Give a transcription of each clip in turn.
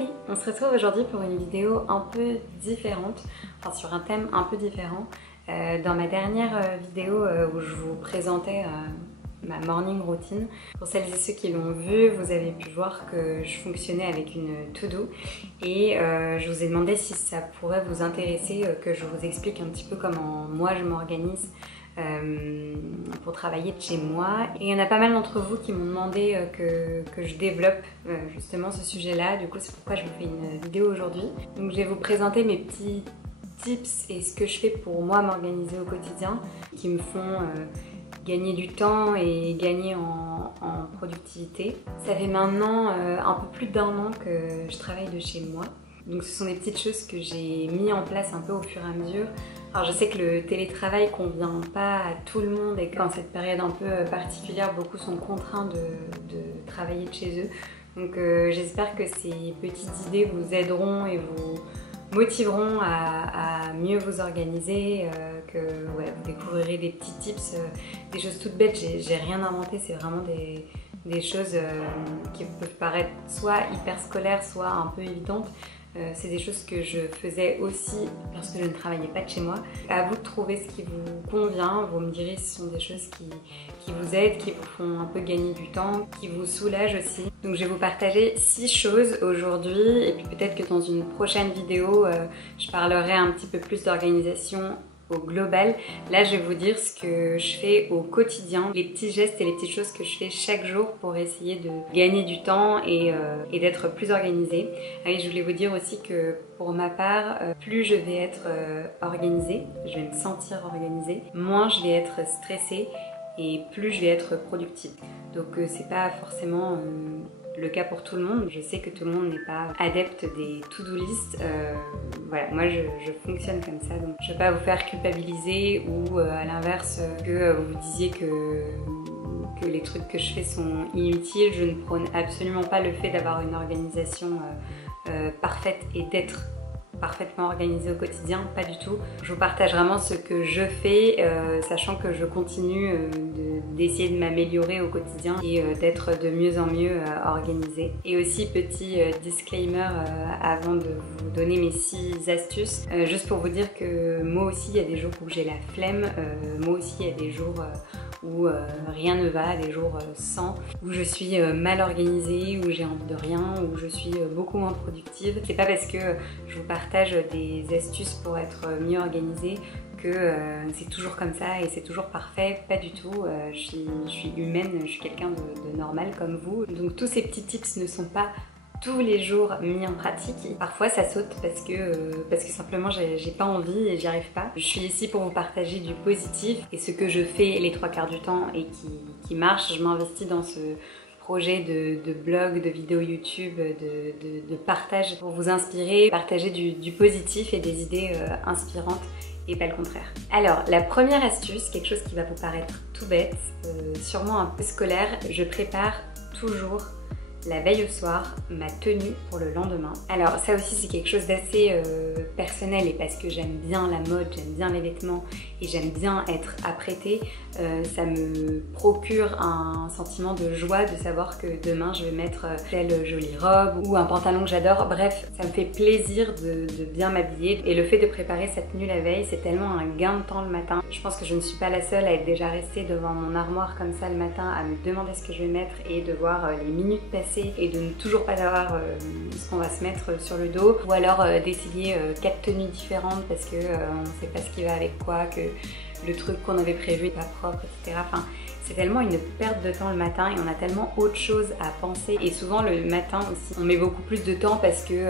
Salut! On se retrouve aujourd'hui pour une vidéo un peu différente, enfin sur un thème un peu différent. Dans ma dernière vidéo où je vous présentais ma morning routine, pour celles et ceux qui l'ont vu, vous avez pu voir que je fonctionnais avec une to-do et je vous ai demandé si ça pourrait vous intéresser que je vous explique un petit peu comment moi je m'organise pour travailler de chez moi. Et il y en a pas mal d'entre vous qui m'ont demandé que je développe justement ce sujet-là. Du coup, c'est pourquoi je vous fais une vidéo aujourd'hui. Donc je vais vous présenter mes petits tips et ce que je fais pour moi m'organiser au quotidien, qui me font gagner du temps et gagner en productivité. Ça fait maintenant un peu plus d'1 an que je travaille de chez moi. Donc ce sont des petites choses que j'ai mis en place un peu au fur et à mesure. Alors je sais que le télétravail convient pas à tout le monde et qu'en cette période un peu particulière, beaucoup sont contraints de travailler de chez eux. Donc j'espère que ces petites idées vous aideront et vous motiveront à mieux vous organiser, que ouais, vous découvrirez des petits tips, des choses toutes bêtes. J'ai rien inventé, c'est vraiment des choses qui peuvent paraître soit hyper scolaires, soit un peu évidentes. C'est des choses que je faisais aussi lorsque je ne travaillais pas de chez moi. À vous de trouver ce qui vous convient. Vous me direz si ce sont des choses qui vous aident, qui vous font un peu gagner du temps, qui vous soulagent aussi. Donc je vais vous partager 6 choses aujourd'hui et puis peut-être que dans une prochaine vidéo, je parlerai un petit peu plus d'organisation au global. Là, je vais vous dire ce que je fais au quotidien, les petits gestes et les petites choses que je fais chaque jour pour essayer de gagner du temps et d'être plus organisée. Et je voulais vous dire aussi que pour ma part, plus je vais être organisée, je vais me sentir organisée, moins je vais être stressée et plus je vais être productive. Donc c'est pas forcément le cas pour tout le monde. Je sais que tout le monde n'est pas adepte des to-do list. Voilà, moi je fonctionne comme ça, donc je ne vais pas vous faire culpabiliser ou à l'inverse que vous disiez que les trucs que je fais sont inutiles. Je ne prône absolument pas le fait d'avoir une organisation parfaite et d'être parfaitement organisée au quotidien, pas du tout. Je vous partage vraiment ce que je fais, sachant que je continue d'essayer de m'améliorer au quotidien et d'être de mieux en mieux organisée. Et aussi petit disclaimer avant de vous donner mes 6 astuces, juste pour vous dire que moi aussi il y a des jours où j'ai la flemme, moi aussi il y a des jours où rien ne va, des jours sans, où je suis mal organisée, où j'ai envie de rien, où je suis beaucoup moins productive. C'est pas parce que je vous partage des astuces pour être mieux organisée que c'est toujours comme ça et c'est toujours parfait, pas du tout. Je suis humaine, je suis quelqu'un de normal comme vous. Donc tous ces petits tips ne sont pas tous les jours mis en pratique. Et parfois ça saute parce que simplement j'ai pas envie et j'y arrive pas. Je suis ici pour vous partager du positif et ce que je fais les 3/4 du temps et qui marche. Je m'investis dans ce projet de blog, de vidéos YouTube, de partage pour vous inspirer, partager du positif et des idées inspirantes et pas le contraire. Alors la première astuce, quelque chose qui va vous paraître tout bête, sûrement un peu scolaire, je prépare toujours la veille au soir ma tenue pour le lendemain. Alors ça aussi c'est quelque chose d'assez personnel et parce que j'aime bien la mode, j'aime bien les vêtements et j'aime bien être apprêtée, ça me procure un sentiment de joie de savoir que demain je vais mettre telle jolie robe ou un pantalon que j'adore. Bref, ça me fait plaisir de bien m'habiller et le fait de préparer sa tenue la veille, c'est tellement un gain de temps le matin. Je pense que je ne suis pas la seule à être déjà restée devant mon armoire comme ça le matin à me demander ce que je vais mettre et de voir les minutes passer et de ne toujours pas savoir ce qu'on va se mettre sur le dos, ou alors d'essayer 4 tenues différentes parce que on ne sait pas ce qui va avec quoi, que le truc qu'on avait prévu n'est pas propre, etc. Enfin, c'est tellement une perte de temps le matin et on a tellement autre chose à penser. Et souvent le matin aussi, on met beaucoup plus de temps parce que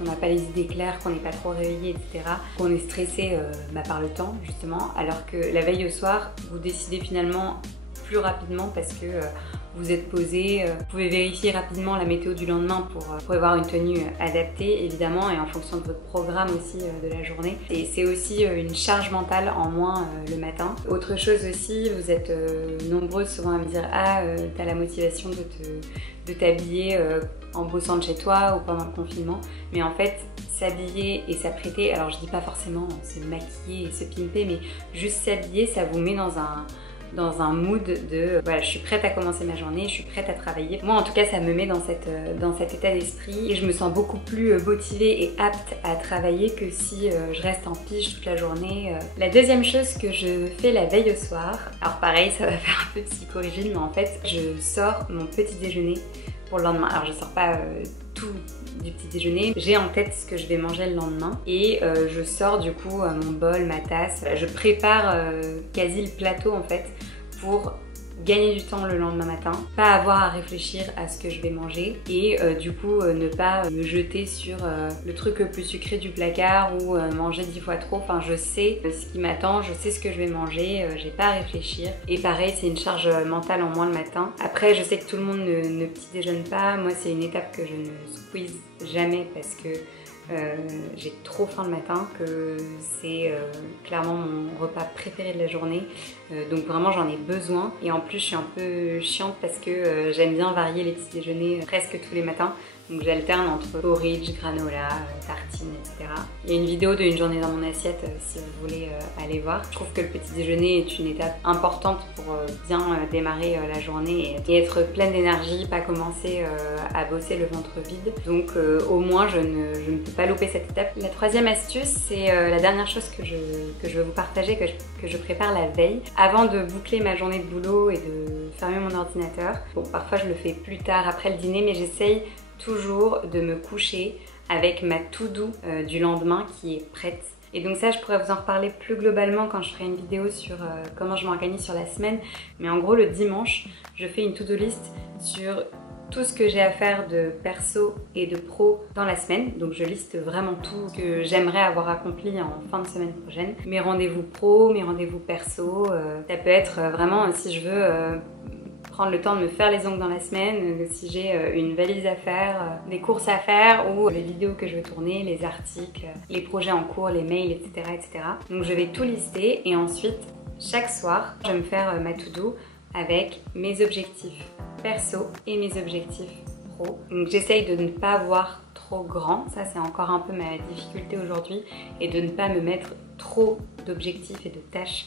on n'a pas les idées claires, qu'on n'est pas trop réveillé, etc. Qu'on est stressé par le temps justement, alors que la veille au soir, vous décidez finalement plus rapidement parce que vous êtes posé, vous pouvez vérifier rapidement la météo du lendemain pour avoir une tenue adaptée évidemment et en fonction de votre programme aussi de la journée. Et c'est aussi une charge mentale en moins le matin. Autre chose aussi, vous êtes nombreuses souvent à me dire « Ah, t'as la motivation de t'habiller en bossant de chez toi ou pendant le confinement ». Mais en fait, s'habiller et s'apprêter, alors je dis pas forcément se maquiller et se pimper, mais juste s'habiller, ça vous met dans dans un mood de voilà, je suis prête à commencer ma journée, je suis prête à travailler. Moi en tout cas ça me met dans cet état d'esprit et je me sens beaucoup plus motivée et apte à travailler que si je reste en pige toute la journée. La deuxième chose que je fais la veille au soir, alors pareil ça va faire un peu psychorigide mais en fait je sors mon petit déjeuner pour le lendemain. Alors je sors pas tout du petit déjeuner, j'ai en tête ce que je vais manger le lendemain et je sors du coup mon bol, ma tasse, je prépare quasi le plateau en fait pour gagner du temps le lendemain matin, pas avoir à réfléchir à ce que je vais manger et du coup ne pas me jeter sur le truc le plus sucré du placard ou manger 10 fois trop. Enfin je sais ce qui m'attend, je sais ce que je vais manger, j'ai pas à réfléchir et pareil c'est une charge mentale en moins le matin. Après je sais que tout le monde ne petit déjeune pas, moi c'est une étape que je ne squeeze jamais parce que j'ai trop faim le matin, que c'est clairement mon repas préféré de la journée, donc vraiment j'en ai besoin et en plus je suis un peu chiante parce que j'aime bien varier les petits déjeuners presque tous les matins. Donc j'alterne entre porridge, granola, tartines, etc. Il y a une vidéo d'une journée dans mon assiette si vous voulez aller voir. Je trouve que le petit déjeuner est une étape importante pour bien démarrer la journée et être pleine d'énergie, pas commencer à bosser le ventre vide. Donc au moins je ne peux pas louper cette étape. La troisième astuce, c'est la dernière chose que je veux vous partager, que je prépare la veille. Avant de boucler ma journée de boulot et de fermer mon ordinateur. Bon, parfois je le fais plus tard après le dîner, mais j'essaye toujours de me coucher avec ma to-do du lendemain qui est prête. Et donc ça, je pourrais vous en reparler plus globalement quand je ferai une vidéo sur comment je m'organise sur la semaine. Mais en gros, le dimanche, je fais une to-do list sur tout ce que j'ai à faire de perso et de pro dans la semaine. Donc je liste vraiment tout ce que j'aimerais avoir accompli en fin de semaine prochaine. Mes rendez-vous pro, mes rendez-vous perso. Ça peut être vraiment si je veux prendre le temps de me faire les ongles dans la semaine, si j'ai une valise à faire, des courses à faire ou les vidéos que je veux tourner, les articles, les projets en cours, les mails, etc., etc. Donc je vais tout lister et ensuite, chaque soir, je vais me faire ma to-do avec mes objectifs perso et mes objectifs pro. Donc j'essaye de ne pas voir trop grand, ça c'est encore un peu ma difficulté aujourd'hui, et de ne pas me mettre trop d'objectifs et de tâches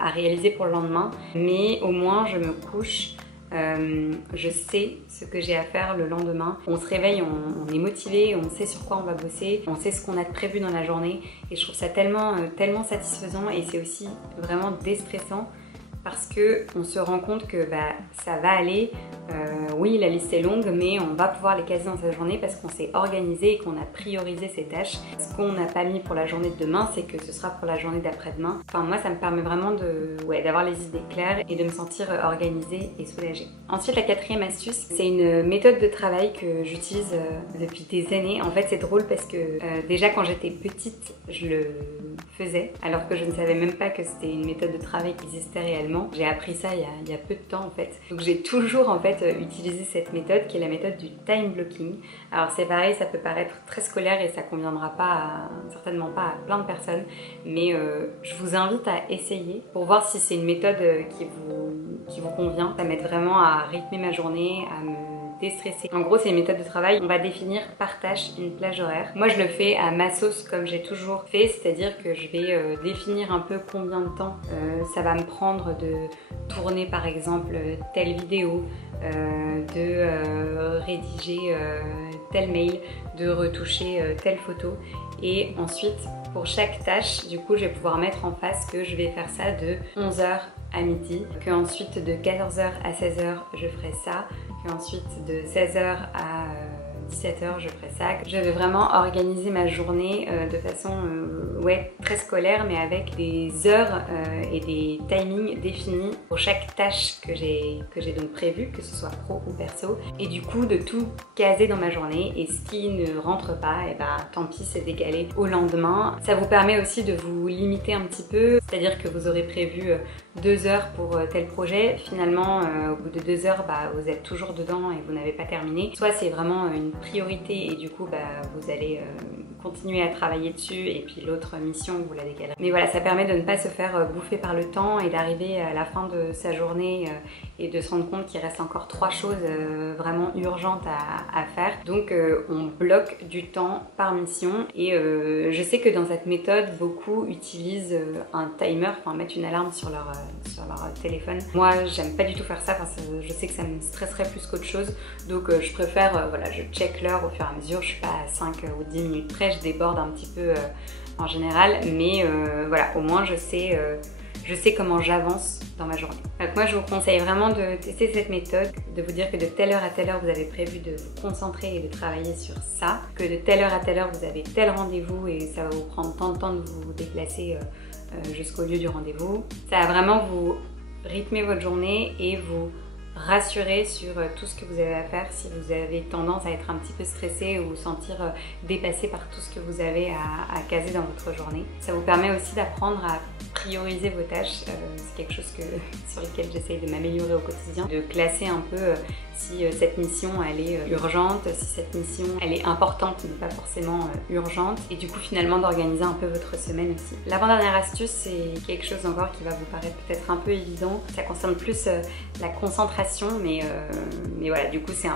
à réaliser pour le lendemain, mais au moins je me couche, je sais ce que j'ai à faire le lendemain. On se réveille, on est motivé, on sait sur quoi on va bosser, on sait ce qu'on a de prévu dans la journée et je trouve ça tellement satisfaisant et c'est aussi vraiment déstressant parce qu'on se rend compte que ça va aller, oui la liste est longue mais on va pouvoir les caser dans sa journée parce qu'on s'est organisé et qu'on a priorisé ses tâches. Ce qu'on n'a pas mis pour la journée de demain, c'est que ce sera pour la journée d'après-demain. Enfin moi ça me permet vraiment d'avoir les idées claires et de me sentir organisée et soulagée. Ensuite la quatrième astuce, c'est une méthode de travail que j'utilise depuis des années. En fait c'est drôle parce que déjà quand j'étais petite je le faisais alors que je ne savais même pas que c'était une méthode de travail qui existait réellement. J'ai appris ça il y a peu de temps en fait. Donc j'ai toujours en fait utilisé cette méthode qui est la méthode du time blocking. Alors c'est pareil, ça peut paraître très scolaire et ça conviendra certainement pas à plein de personnes, mais je vous invite à essayer pour voir si c'est une méthode qui vous convient. Ça m'aide vraiment à rythmer ma journée, à me déstresser. En gros c'est une méthode de travail, on va définir par tâche une plage horaire. Moi je le fais à ma sauce comme j'ai toujours fait, c'est-à-dire que je vais définir un peu combien de temps ça va me prendre de tourner par exemple telle vidéo, de rédiger tel mail, de retoucher telle photo et ensuite pour chaque tâche du coup je vais pouvoir mettre en face que je vais faire ça de 11h à midi, que ensuite de 14h à 16h je ferai ça, que ensuite de 16h à 17h je ferai ça. Je vais vraiment organiser ma journée de façon très scolaire mais avec des heures et des timings définis pour chaque tâche que j'ai donc prévue, que ce soit pro ou perso, et du coup de tout caser dans ma journée et ce qui ne rentre pas, et tant pis c'est décalé au lendemain. Ça vous permet aussi de vous limiter un petit peu, c'est-à-dire que vous aurez prévu 2 heures pour tel projet, finalement au bout de 2 heures vous êtes toujours dedans et vous n'avez pas terminé. Soit c'est vraiment une priorité et du coup vous allez continuer à travailler dessus et puis l'autre mission vous la décalerez. Mais voilà, ça permet de ne pas se faire bouffer par le temps et d'arriver à la fin de sa journée et de se rendre compte qu'il reste encore 3 choses vraiment urgentes à faire. Donc on bloque du temps par mission et je sais que dans cette méthode beaucoup utilisent un timer, enfin mettent une alarme sur leur téléphone. Moi, j'aime pas du tout faire ça, je sais que ça me stresserait plus qu'autre chose, donc je préfère, voilà, je check l'heure au fur et à mesure, je suis pas à 5 ou 10 minutes près, je déborde un petit peu en général, mais voilà, au moins je sais comment j'avance dans ma journée. Donc moi, je vous conseille vraiment de tester cette méthode, de vous dire que de telle heure à telle heure, vous avez prévu de vous concentrer et de travailler sur ça, que de telle heure à telle heure, vous avez tel rendez-vous et ça va vous prendre tant de temps de vous déplacer jusqu'au lieu du rendez-vous. Ça va vraiment vous rythmer votre journée et vous rassurer sur tout ce que vous avez à faire si vous avez tendance à être un petit peu stressé ou vous sentir dépassé par tout ce que vous avez à caser dans votre journée. Ça vous permet aussi d'apprendre à prioriser vos tâches, c'est quelque chose sur lequel j'essaye de m'améliorer au quotidien, de classer un peu si cette mission elle est urgente, si cette mission elle est importante mais pas forcément urgente, et du coup finalement d'organiser un peu votre semaine aussi. L'avant-dernière astuce, c'est quelque chose encore qui va vous paraître peut-être un peu évident, ça concerne plus la concentration, mais voilà, du coup c'est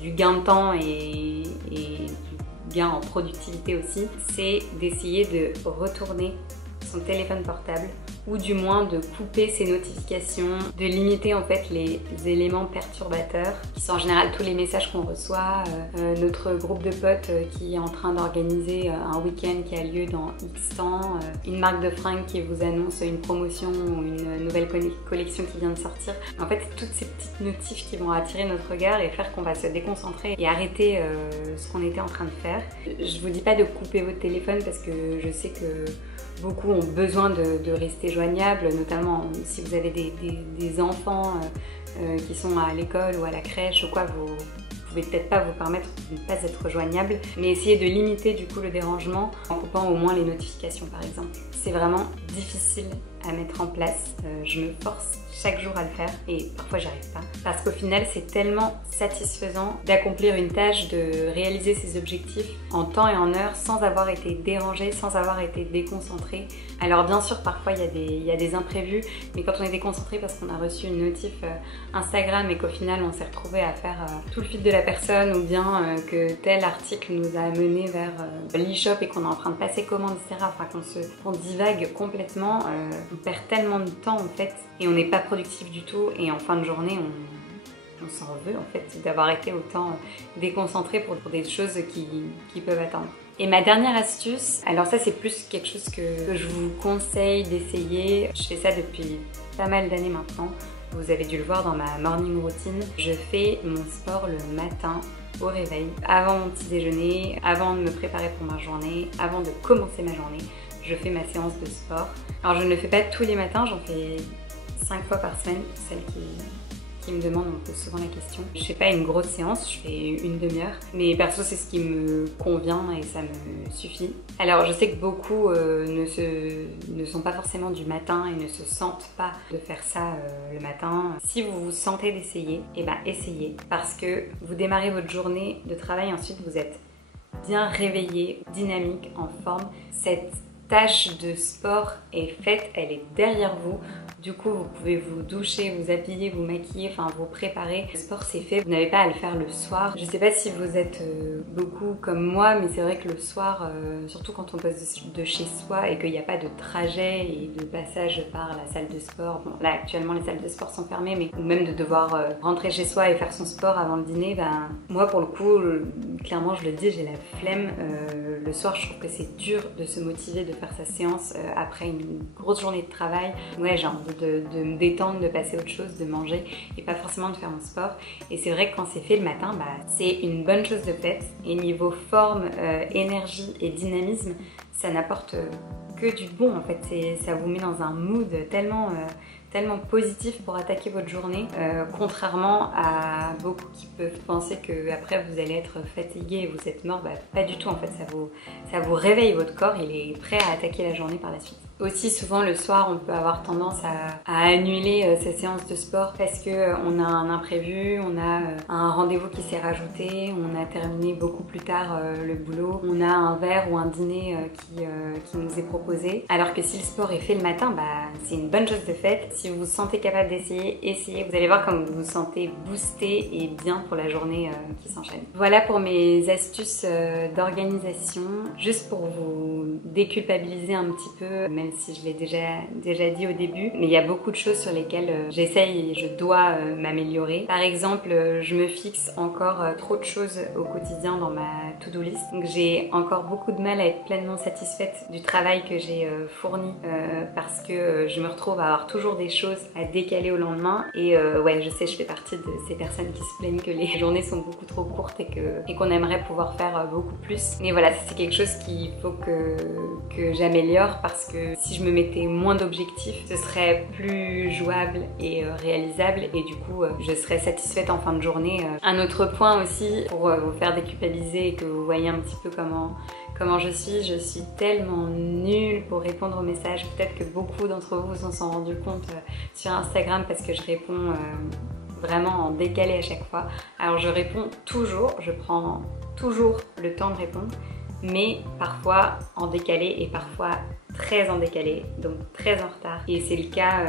du gain de temps et du gain en productivité aussi, c'est d'essayer de retourner son téléphone portable, ou du moins de couper ses notifications, de limiter en fait les éléments perturbateurs qui sont en général tous les messages qu'on reçoit, notre groupe de potes qui est en train d'organiser un week-end qui a lieu dans X temps, une marque de fringues qui vous annonce une promotion ou une nouvelle collection qui vient de sortir. En fait, toutes ces petites notifs qui vont attirer notre regard et faire qu'on va se déconcentrer et arrêter ce qu'on était en train de faire. Je vous dis pas de couper votre téléphone parce que je sais que beaucoup ont besoin de rester joignables, notamment si vous avez des enfants qui sont à l'école ou à la crèche ou quoi, vous pouvez peut-être pas vous permettre de ne pas être joignable, mais essayez de limiter du coup le dérangement en coupant au moins les notifications par exemple. C'est vraiment difficile à mettre en place, je me force chaque jour à le faire et parfois j'y arrive pas, parce qu'au final c'est tellement satisfaisant d'accomplir une tâche, de réaliser ses objectifs en temps et en heure sans avoir été dérangé, sans avoir été déconcentré. Alors bien sûr parfois il y a des imprévus, mais quand on est déconcentré parce qu'on a reçu une notif Instagram et qu'au final on s'est retrouvé à faire tout le feed de la personne, ou bien que tel article nous a mené vers l'e-shop et qu'on est en train de passer commande, etc. Enfin qu'on divague complètement, on perd tellement de temps en fait et on n'est pas productif du tout, et en fin de journée on s'en veut en fait d'avoir été autant déconcentré pour des choses qui peuvent attendre. Et ma dernière astuce, alors ça c'est plus quelque chose que je vous conseille d'essayer, je fais ça depuis pas mal d'années maintenant, vous avez dû le voir dans ma morning routine, je fais mon sport le matin au réveil, avant mon petit déjeuner, avant de me préparer pour ma journée, avant de commencer ma journée, je fais ma séance de sport. Alors je ne le fais pas tous les matins, j'en fais 5 fois par semaine, celles qui me demandent, on me pose souvent la question. Je fais pas une grosse séance, je fais une demi-heure, mais perso c'est ce qui me convient et ça me suffit. Alors je sais que beaucoup ne sont pas forcément du matin et ne se sentent pas de faire ça le matin. Si vous vous sentez d'essayer, eh ben essayez, parce que vous démarrez votre journée de travail, ensuite vous êtes bien réveillé, dynamique, en forme. Cette tâche de sport est faite, elle est derrière vous. Du coup, vous pouvez vous doucher, vous habiller, vous maquiller, enfin vous préparer. Le sport c'est fait, vous n'avez pas à le faire le soir. Je sais pas si vous êtes beaucoup comme moi, mais c'est vrai que le soir, surtout quand on passe de chez soi et qu'il n'y a pas de trajet et de passage par la salle de sport. Bon, là actuellement les salles de sport sont fermées, mais ou même de devoir rentrer chez soi et faire son sport avant le dîner, ben moi pour le coup, clairement je le dis, j'ai la flemme. Le soir, je trouve que c'est dur de se motiver de faire sa séance après une grosse journée de travail. Ouais, j'ai envie de me détendre, de passer à autre chose, de manger et pas forcément de faire mon sport. Et c'est vrai que quand c'est fait le matin, bah, c'est une bonne chose de faite. Et niveau forme, énergie et dynamisme, ça n'apporte que du bon en fait. Ça vous met dans un mood tellement positif pour attaquer votre journée, contrairement à beaucoup qui peuvent penser que après vous allez être fatigué et vous êtes mort. Bah, pas du tout en fait, ça vous réveille, votre corps il est prêt à attaquer la journée par la suite. Aussi souvent le soir on peut avoir tendance à annuler sa séance de sport parce que on a un imprévu, on a un rendez-vous qui s'est rajouté, on a terminé beaucoup plus tard le boulot, on a un verre ou un dîner qui nous est proposé. Alors que si le sport est fait le matin, bah, c'est une bonne chose de faite. Si vous vous sentez capable d'essayer, essayez. Vous allez voir comme vous vous sentez boosté et bien pour la journée qui s'enchaîne. Voilà pour mes astuces d'organisation. Juste pour vous déculpabiliser un petit peu, même si je l'ai déjà dit au début. Mais il y a beaucoup de choses sur lesquelles j'essaye et je dois m'améliorer. Par exemple, je me fixe encore trop de choses au quotidien dans ma to-do list. Donc j'ai encore beaucoup de mal à être pleinement satisfaite du travail que j'ai fourni parce que je me retrouve à avoir toujours des choses à décaler au lendemain. Et ouais, je sais, je fais partie de ces personnes qui se plaignent que les journées sont beaucoup trop courtes et qu'on aimerait pouvoir faire beaucoup plus. Mais voilà, c'est quelque chose qu'il faut que j'améliore parce que si je me mettais moins d'objectifs, ce serait plus jouable et réalisable et du coup, je serais satisfaite en fin de journée. Un autre point aussi pour vous faire déculpabiliser et que vous voyez un petit peu comment je suis tellement nulle pour répondre aux messages. Peut-être que beaucoup d'entre vous s'en sont rendus compte sur Instagram parce que je réponds vraiment en décalé à chaque fois. Alors je réponds toujours, je prends toujours le temps de répondre, mais parfois en décalé et parfois très en décalé, donc très en retard. Et c'est le cas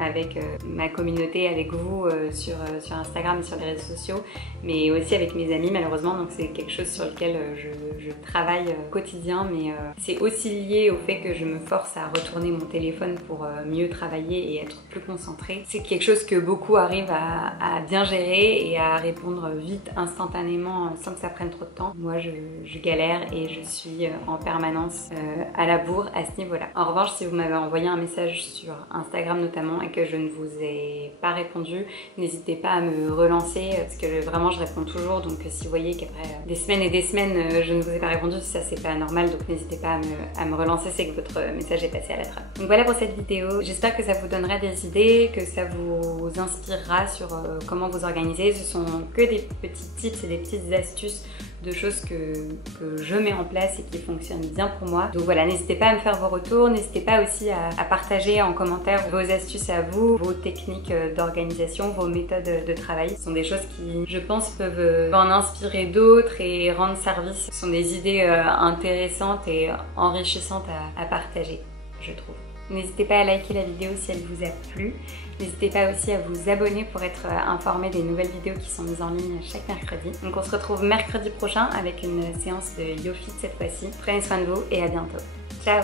avec ma communauté, avec vous sur Instagram et sur les réseaux sociaux, mais aussi avec mes amis malheureusement. Donc c'est quelque chose sur lequel je travaille au quotidien, mais c'est aussi lié au fait que je me force à retourner mon téléphone pour mieux travailler et être plus concentrée. C'est quelque chose que beaucoup arrivent à bien gérer et à répondre vite, instantanément, sans que ça prenne trop de temps. Moi je galère et je suis en permanence à la bourre à ce niveau-là. En revanche, si vous m'avez envoyé un message sur Instagram notamment et que je ne vous ai pas répondu, n'hésitez pas à me relancer parce que vraiment je réponds toujours. Donc si vous voyez qu'après des semaines et des semaines je ne vous ai pas répondu, ça c'est pas normal, donc n'hésitez pas à me relancer, c'est que votre message est passé à la trappe. Donc voilà pour cette vidéo, j'espère que ça vous donnera des idées, que ça vous inspirera sur comment vous organiser. Ce sont que des petits tips et des petites astuces de choses que je mets en place et qui fonctionnent bien pour moi. Donc voilà, n'hésitez pas à me faire vos retours, n'hésitez pas aussi à partager en commentaire vos astuces à vous, vos techniques d'organisation, vos méthodes de travail. Ce sont des choses qui, je pense, peuvent en inspirer d'autres et rendre service. Ce sont des idées intéressantes et enrichissantes à partager, je trouve. N'hésitez pas à liker la vidéo si elle vous a plu. N'hésitez pas aussi à vous abonner pour être informé des nouvelles vidéos qui sont mises en ligne chaque mercredi. Donc on se retrouve mercredi prochain avec une séance de YoFit cette fois-ci. Prenez soin de vous et à bientôt. Ciao!